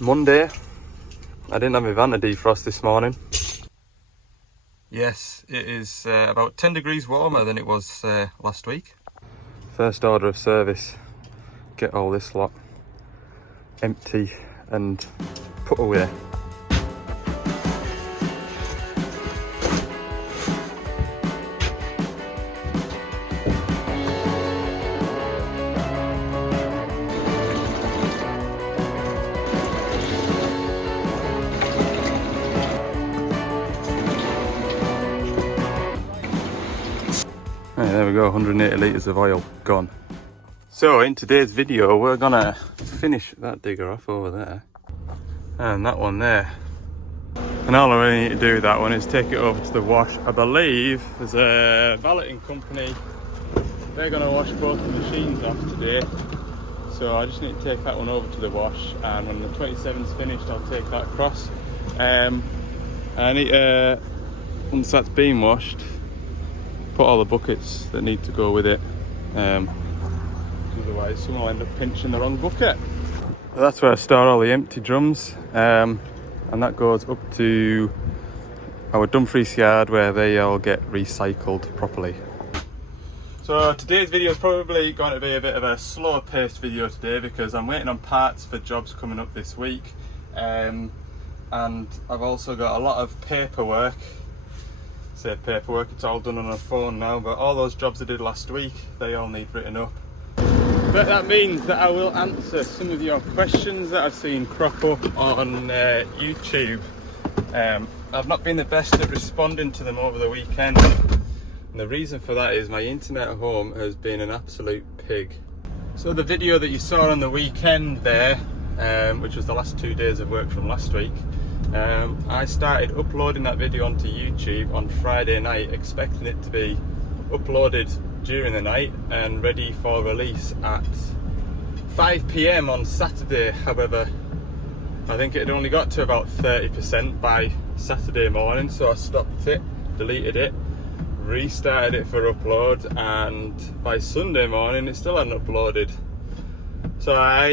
Monday. I didn't have my van to defrost this morning. Yes, it is about 10 degrees warmer than it was last week. First order of service, get all this lot empty and put away. Right, there we go, 180 litres of oil gone. So in today's video we're gonna finish that digger off over there and that one there, and all I really need to do with that one is take it over to the wash. I believe there's a valeting company, they're gonna wash both the machines off today, so I just need to take that one over to the wash, and when the 27's finished I'll take that across. I need to, once that's been washed, put all the buckets that need to go with it, otherwise someone will end up pinching the wrong bucket. So that's where I store all the empty drums, and that goes up to our Dumfries yard where they all get recycled properly. So today's video is probably going to be a bit of a slower paced video today because I'm waiting on parts for jobs coming up this week, and I've also got a lot of paperwork. Paperwork, it's all done on a phone now, but all those jobs I did last week, they all need written up. But that means that I will answer some of your questions that I've seen crop up on YouTube. I've not been the best at responding to them over the weekend, and the reason for that is my internet at home has been an absolute pig. So the video that you saw on the weekend there, which was the last 2 days of work from last week, I started uploading that video onto YouTube on Friday night, expecting it to be uploaded during the night and ready for release at 5 PM on Saturday. However, I think it had only got to about 30% by Saturday morning, so I stopped it, deleted it, restarted it for upload, and by Sunday morning it still hadn't uploaded. So I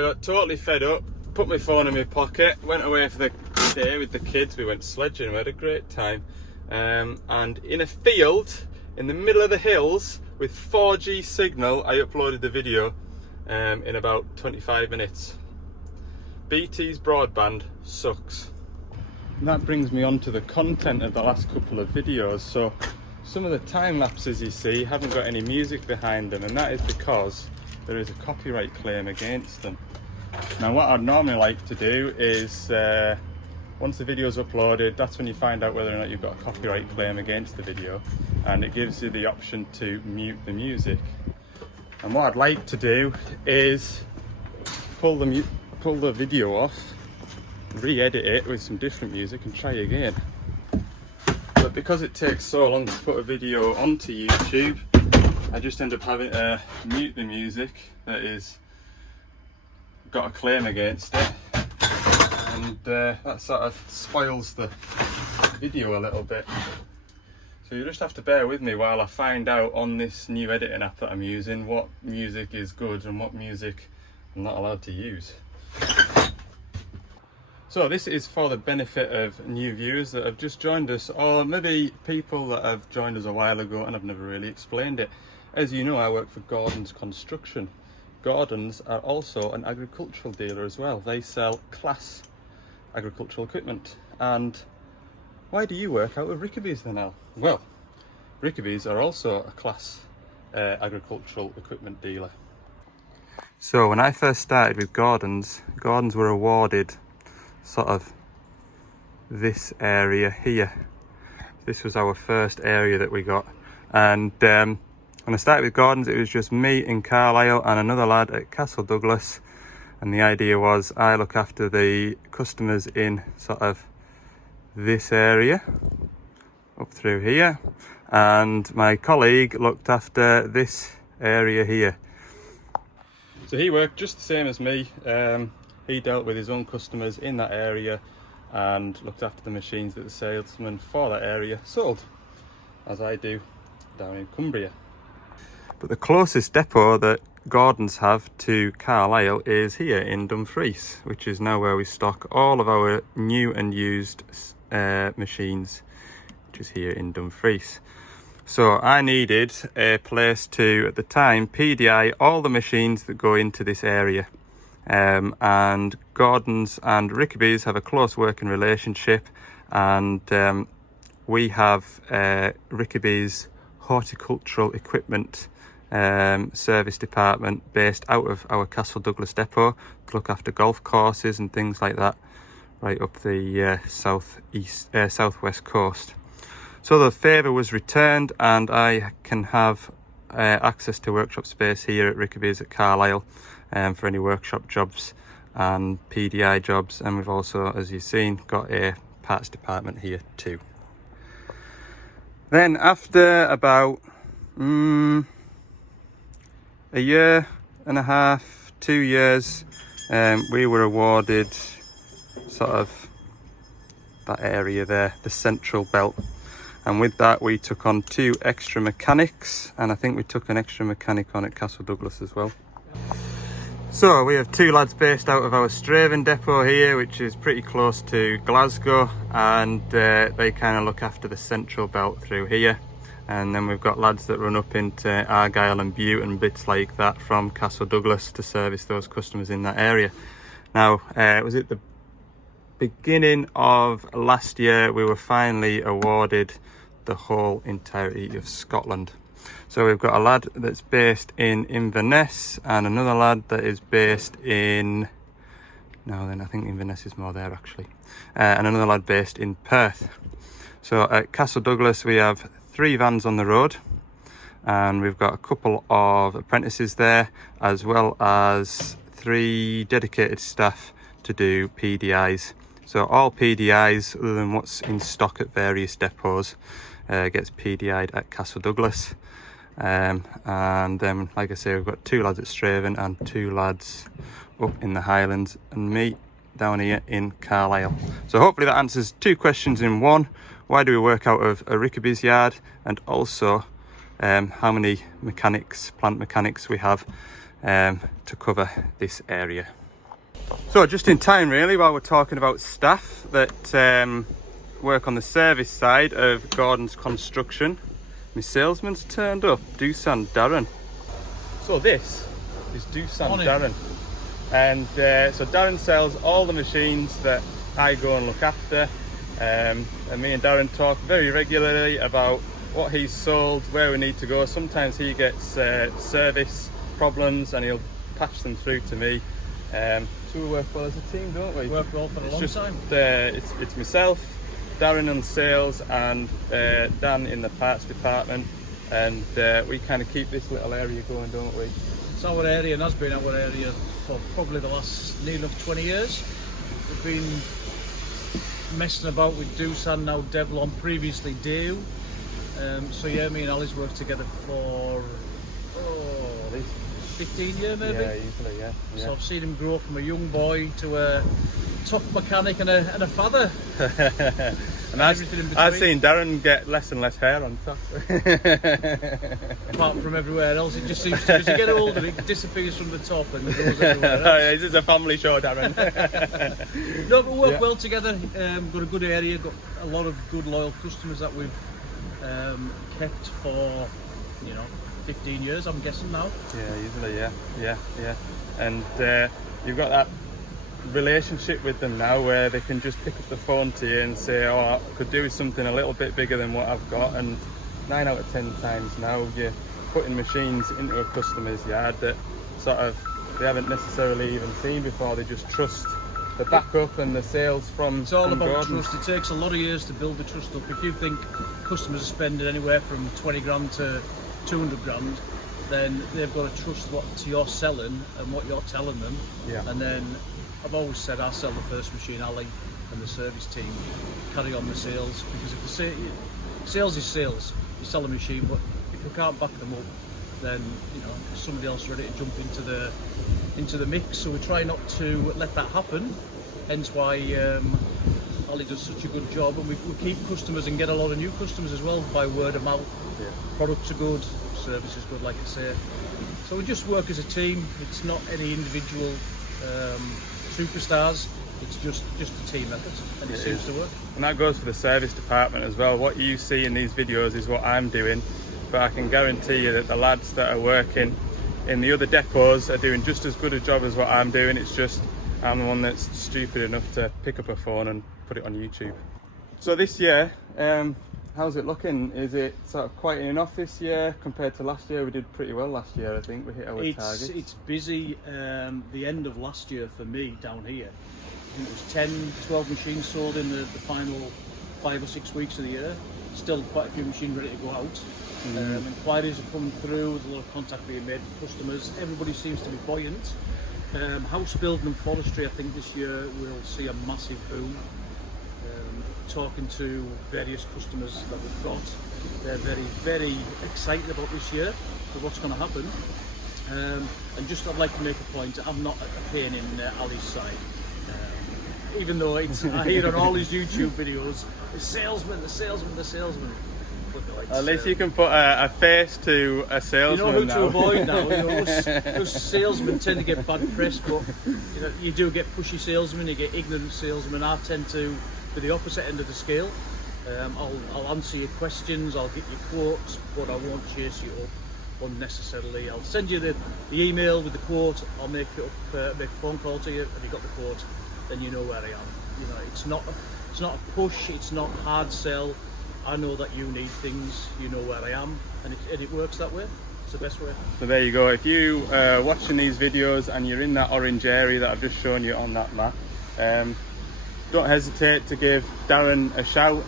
got totally fed up, put my phone in my pocket, went away for the day with the kids. We went sledging, we had a great time, and in a field in the middle of the hills with 4G signal I uploaded the video in about 25 minutes. BT's broadband sucks. And that brings me on to the content of the last couple of videos. So some of the time lapses you see haven't got any music behind them, and that is because there is a copyright claim against them. Now what I'd normally like to do is once the video is uploaded, that's when you find out whether or not you've got a copyright claim against the video, and it gives you the option to mute the music. And what I'd like to do is pull the video off, re-edit it with some different music and try again. But because it takes so long to put a video onto YouTube, I just end up having to mute the music that is got a claim against it, and that sort of spoils the video a little bit. So you just have to bear with me while I find out on this new editing app that I'm using what music is good and what music I'm not allowed to use. So this is for the benefit of new viewers that have just joined us, or maybe people that have joined us a while ago and I've never really explained it. As you know, I work for Gordon's Construction. Gordon's are also an agricultural dealer as well. They sell class agricultural equipment. And why do you work out of Rickaby's then, Al? Well, Rickaby's are also a class agricultural equipment dealer. So when I first started with Gordon's were awarded sort of this area here. This was our first area that we got, and when I started with Gordon's it was just me in Carlisle and another lad at Castle Douglas, and the idea was I look after the customers in sort of this area up through here, and my colleague looked after this area here. So he worked just the same as me. He dealt with his own customers in that area and looked after the machines that the salesman for that area sold, as I do down in Cumbria. But the closest depot that Gordon's have to Carlisle is here in Dumfries, which is now where we stock all of our new and used machines, which is here in Dumfries. So I needed a place to, at the time, PDI all the machines that go into this area. And Gordon's and Rickaby's have a close working relationship, and we have Rickaby's horticultural equipment service department based out of our Castle Douglas depot to look after golf courses and things like that, right up the southwest coast. So the favour was returned, and I can have access to workshop space here at Rickaby's at Carlisle for any workshop jobs and PDI jobs. And we've also, as you've seen, got a parts department here too. Then after about a year and a half, 2 years, we were awarded sort of that area there, the central belt. And with that, we took on 2 extra mechanics, and I think we took an extra mechanic on at Castle Douglas as well. So we have 2 lads based out of our Straven depot here, which is pretty close to Glasgow, and they kind of look after the central belt through here. And then we've got lads that run up into Argyll and Bute and bits like that from Castle Douglas to service those customers in that area. Now, was it the beginning of last year we were finally awarded the whole entirety of Scotland. So we've got a lad that's based in Inverness and another lad that is based in, I think Inverness is more there actually, and another lad based in Perth. So at Castle Douglas we have 3 vans on the road, and we've got a couple of apprentices there, as well as 3 dedicated staff to do PDIs. So all PDIs other than what's in stock at various depots gets PDI'd at Castle Douglas. And then, like I say, we've got 2 lads at Straven and 2 lads up in the Highlands, and me down here in Carlisle. So hopefully that answers 2 questions in one. Why do we work out of a Rickaby's yard, and also how many mechanics, plant mechanics we have to cover this area. So just in time really, while we're talking about staff that work on the service side of Gordon's construction, my salesman's turned up, Doosan Darren. So this is Doosan Darren, and so Darren sells all the machines that I go and look after, and me and Darren talk very regularly about what he's sold, where we need to go. Sometimes he gets service problems and he'll patch them through to me. So we work well as a team, don't we? We work well for a long time. It's myself, Darren on sales, and Dan in the parts department, and we kind of keep this little area going, don't we? It's our area, and has been our area for probably the last near enough 20 years. We've been messing about with Doosan, now Devlon, previously Dale. So yeah, me and Ali's worked together for 15 years maybe. Yeah, easily, yeah. So I've seen him grow from a young boy to a top mechanic and a father. And everything in between. I've seen Darren get less and less hair on top. Apart from everywhere else, it just seems to, as you get older, it disappears from the top and goes everywhere else. Oh, yeah, this is a family show, Darren. No, but we work well together. Got a good area, got a lot of good loyal customers that we've kept for 15 years, I'm guessing now. Yeah, easily, yeah. And you've got that relationship with them now where they can just pick up the phone to you and say, oh, I could do something a little bit bigger than what I've got. And 9 out of 10 times now you're putting machines into a customer's yard that sort of they haven't necessarily even seen before. They just trust the backup and the sales from. It's all about Gordon. trust. It takes a lot of years to build the trust up. If you think customers are spending anywhere from 20 grand to 200 grand, then they've got to trust what you're selling and what you're telling them. Yeah. And then I've always said I'll sell the first machine, Ali and the service team carry on the sales, because if the sales is sales, you sell a machine, but if you can't back them up, then somebody else ready to jump into the mix. So we try not to let that happen. Hence why Ali does such a good job, and we keep customers and get a lot of new customers as well by word of mouth. Yeah. Products are good, service is good, like I say. So we just work as a team. It's not any individual superstars. It's just a team effort, and it seems to work. And that goes for the service department as well. What you see in these videos is what I'm doing, but I can guarantee you that the lads that are working in the other depots are doing just as good a job as what I'm doing. It's just I'm the one that's stupid enough to pick up a phone and put it on YouTube. So this year, how's it looking? Is it sort of quieting off this year compared to last year? We did pretty well last year, I think. We hit our targets. It's busy. The end of last year for me down here, I think it was 10, 12 machines sold in the final 5 or 6 weeks of the year. Still quite a few machines ready to go out. Inquiries are coming through, there's a lot of contact being made with customers. Everybody seems to be buoyant. House building and forestry, I think this year we'll see a massive boom. Talking to various customers that we've got, they're very, very excited about this year, for what's going to happen. And just I'd like to make a point, I'm not a pain in Ali's side. Even though I hear on all his YouTube videos, the salesman. But no, at least you can put a face to a salesman. You know who to avoid now. Those salesmen tend to get bad press, but you do get pushy salesmen, you get ignorant salesmen. I tend to be the opposite end of the scale. I'll answer your questions, I'll get your quotes, but I won't chase you up unnecessarily. I'll send you the email with the quote. I'll make a phone call to you. Have you got the quote? Then you know where I am. It's not a push. It's not hard sell. I know that you need things. You know where I am, and it works that way. It's the best way. So there you go. If you are watching these videos and you're in that orange area that I've just shown you on that map, don't hesitate to give Darren a shout.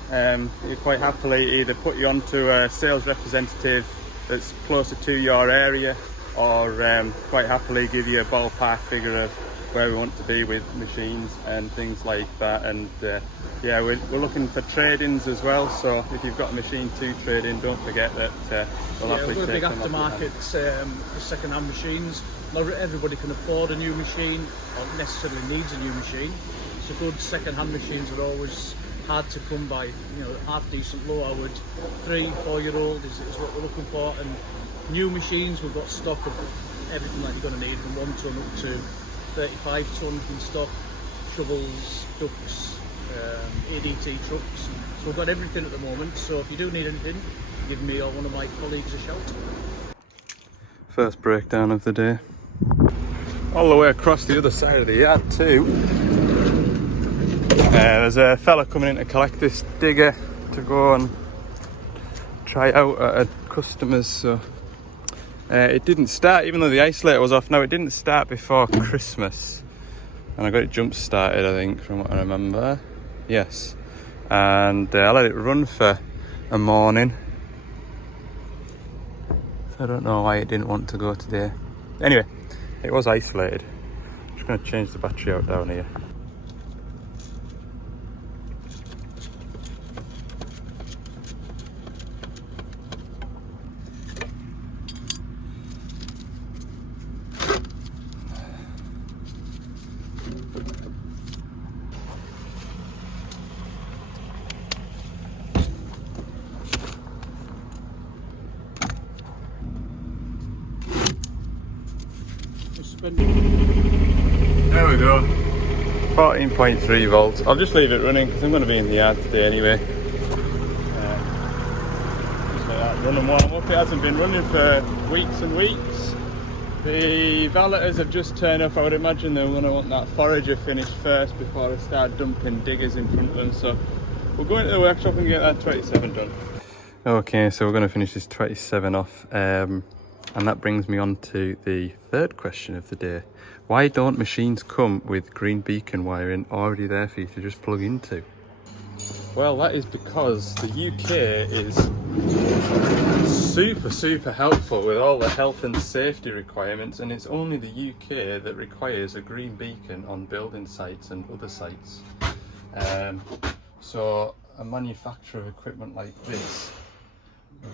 He'll quite happily either put you onto a sales representative that's closer to your area, or quite happily give you a ballpark figure of where we want to be with machines and things like that. And yeah, we're looking for trade-ins as well, so if you've got a machine to trade in, don't forget that we'll happily we're a big take them aftermarket for second-hand machines. Not everybody can afford a new machine or necessarily needs a new machine, so good second-hand machines are always hard to come by. Half decent, low-hour, 3-4 year old is what we're looking for. And new machines, we've got stock of everything that you're going to need, from 1 ton up to 35 ton in stock, shovels, ducks, ADT trucks. So we've got everything at the moment. So if you do need anything, give me or one of my colleagues a shout. First breakdown of the day. All the way across the other side of the yard too. There's a fella coming in to collect this digger to go and try out at a customer's. So it didn't start, even though the isolator was off. Now it didn't start before Christmas, and I got it jump started, I think, from what I remember. Yes, and I let it run for a morning. So I don't know why it didn't want to go today. Anyway, it was isolated. I'm just going to change the battery out down here. There we go, 14.3 volts. I'll just leave it running because I'm going to be in the yard today anyway. Just let that run and warm up. It hasn't been running for weeks and weeks. The valeters have just turned up. I would imagine they're going to want that forager finished first before I start dumping diggers in front of them. So we'll go into the workshop and get that 27 done. Okay, so we're going to finish this 27 off. And that brings me on to the third question of the day. Why don't machines come with green beacon wiring already there for you to just plug into? Well, that is because the UK is super helpful with all the health and safety requirements, and it's only the UK that requires a green beacon on building sites and other sites. So a manufacturer of equipment like this,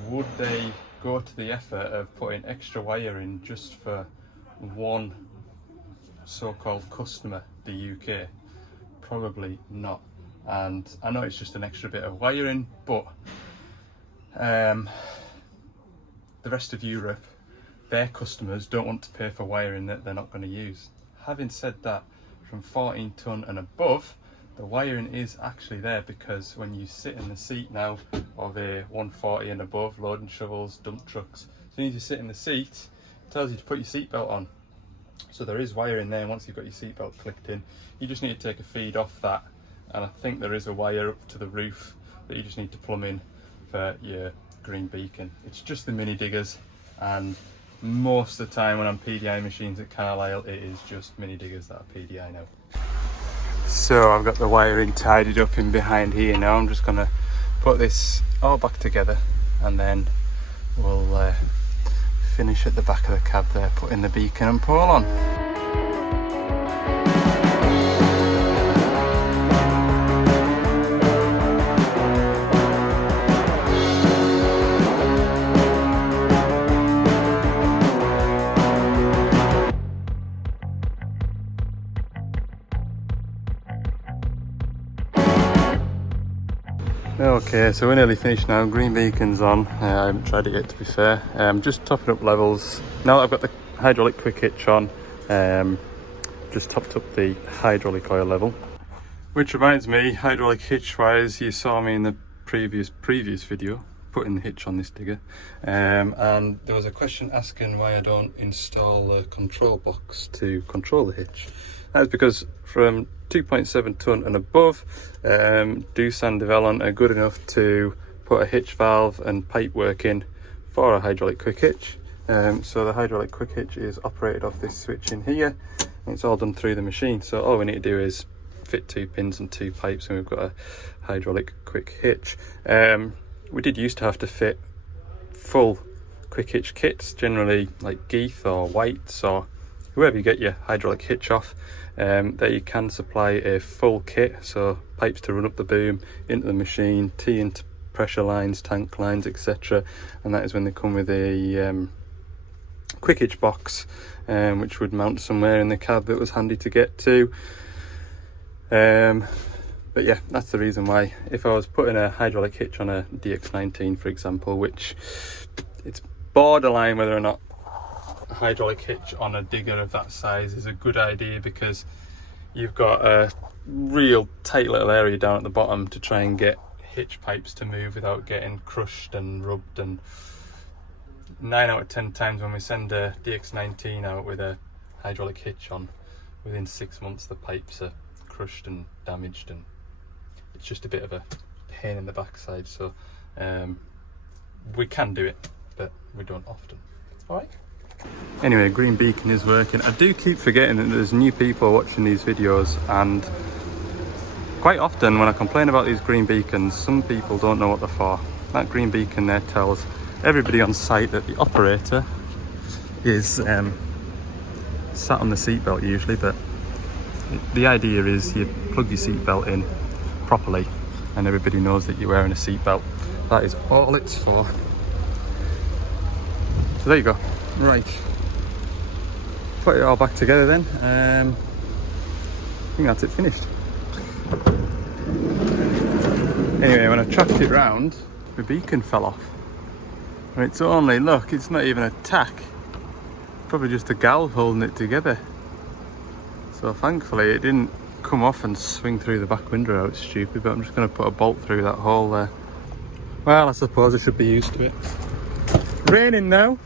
would they go to the effort of putting extra wire in just for one so-called customer, the UK? Probably not. And I know it's just an extra bit of wiring, but the rest of Europe, their customers don't want to pay for wiring that they're not going to use. Having said that, from 14 ton and above, the wiring is actually there, because when you sit in the seat now of a 140 and above, loading shovels, dump trucks, as soon as you sit in the seat, it tells you to put your seatbelt on. So there is wiring there, and once you've got your seatbelt clicked in, you just need to take a feed off that, and I think there is a wire up to the roof that you just need to plumb in for your green beacon. It's just the mini diggers, and most of the time when I'm PDI machines at Carlisle, it is just mini diggers that are PDI now. So I've got the wiring tidied up in behind here now. I'm just going to put this all back together, and then we'll finish at the back of the cab there, putting the beacon and pole on. Okay, so we're nearly finished now. Green beacon's on. I haven't tried it yet, to be fair. Just topping up levels. Now that I've got the hydraulic quick hitch on, just topped up the hydraulic oil level. Which reminds me, hydraulic hitch wise, you saw me in the previous video putting the hitch on this digger, and there was a question asking why I don't install a control box to control the hitch. That's because from 2.7 ton and above, Doosan Develon are good enough to put a hitch valve and pipe work in for a hydraulic quick hitch. So the hydraulic quick hitch is operated off this switch in here, and it's all done through the machine. So all we need to do is fit 2 pins and 2 pipes, and we've got a hydraulic quick hitch. We did used to have to fit full quick hitch kits, generally like Geeth or Whites or whoever you get your hydraulic hitch off. There you can supply a full kit, so pipes to run up the boom into the machine, T into pressure lines, tank lines, etc. And that is when they come with a quick hitch box, which would mount somewhere in the cab that was handy to get to. But yeah, that's the reason why. If I was putting a hydraulic hitch on a DX19, for example, which it's borderline whether or not a hydraulic hitch on a digger of that size is a good idea, because you've got a real tight little area down at the bottom to try and get hitch pipes to move without getting crushed and rubbed. And 9 out of 10 times when we send a DX19 out with a hydraulic hitch on, within 6 months the pipes are crushed and damaged, and it's just a bit of a pain in the backside. So we can do it, but we don't often. All right. Anyway, green beacon is working. I do keep forgetting that there's new people watching these videos, and quite often when I complain about these green beacons, some people don't know what they're for. That green beacon there tells everybody on site that the operator is sat on the seatbelt usually, but the idea is you plug your seatbelt in properly and everybody knows that you're wearing a seatbelt. That is all it's for. So there you go. Right, put it all back together then. I think that's it finished. Anyway, when I tracked it round, the beacon fell off. And it's only, look, it's not even a tack. Probably just a galv holding it together. So thankfully it didn't come off and swing through the back window. It's stupid, but I'm just going to put a bolt through that hole there. Well, I suppose I should be used to it. Raining now.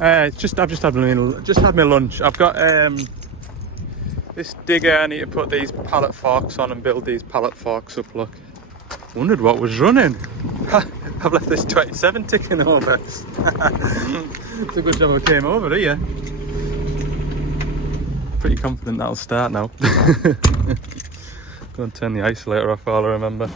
I've just had my lunch. I've got this digger. I need to put these pallet forks on and build these pallet forks up. Look, wondered what was running. I've left this 27 ticking over. It's a good job I came over here. Pretty confident that'll start now. Go and turn the isolator off while I remember.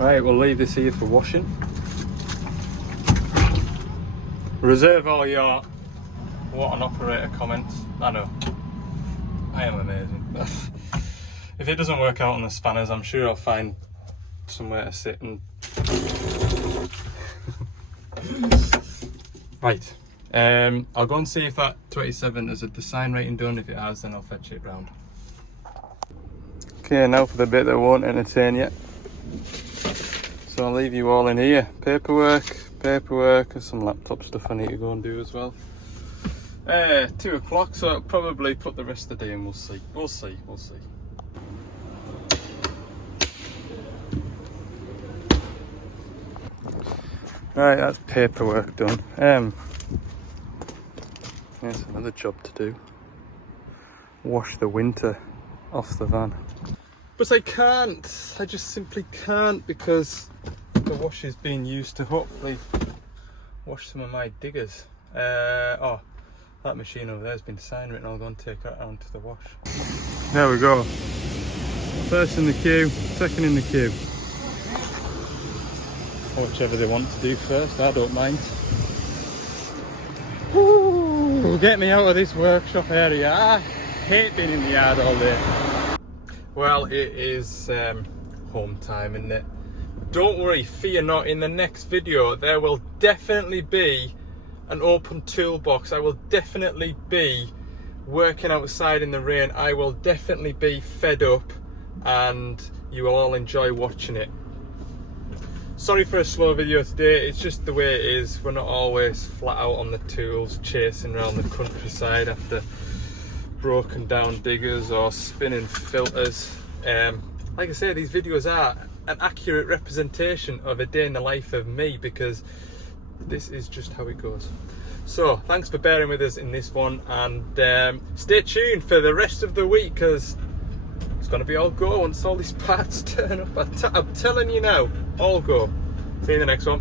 Right, we'll leave this here for washing. Reserve all your what an operator comments. I know, I am amazing. If it doesn't work out on the spanners, I'm sure I'll find somewhere to sit and... Right, I'll go and see if that 27 has a design rating done. If it has, then I'll fetch it round. Okay, now for the bit that won't entertain you. So I'll leave you all in here. Paperwork, and some laptop stuff I need to go and do as well. 2 o'clock, so I'll probably put the rest of the day in. We'll see. Right, that's paperwork done. There's another job to do. Wash the winter off the van. But I can't. I just simply can't, because the wash is being used to hopefully wash some of my diggers. Oh, that machine over there has been sign written. I'll go and take that out to the wash. There we go. First in the queue, second in the queue. Whichever they want to do first, I don't mind. Ooh, get me out of this workshop area. I hate being in the yard all day. Well, it is home time, isn't it? Don't worry, fear not, in the next video there will definitely be an open toolbox. I will definitely be working outside in the rain. I will definitely be fed up, and you will all enjoy watching it. Sorry for a slow video today, it's just the way it is. We're not always flat out on the tools chasing around the countryside after broken down diggers or spinning filters. Like I say, these videos are an accurate representation of a day in the life of me, because this is just how it goes. So thanks for bearing with us in this one, and stay tuned for the rest of the week, because it's going to be all go once all these parts turn up. I'm telling you now, all go. See you in the next one.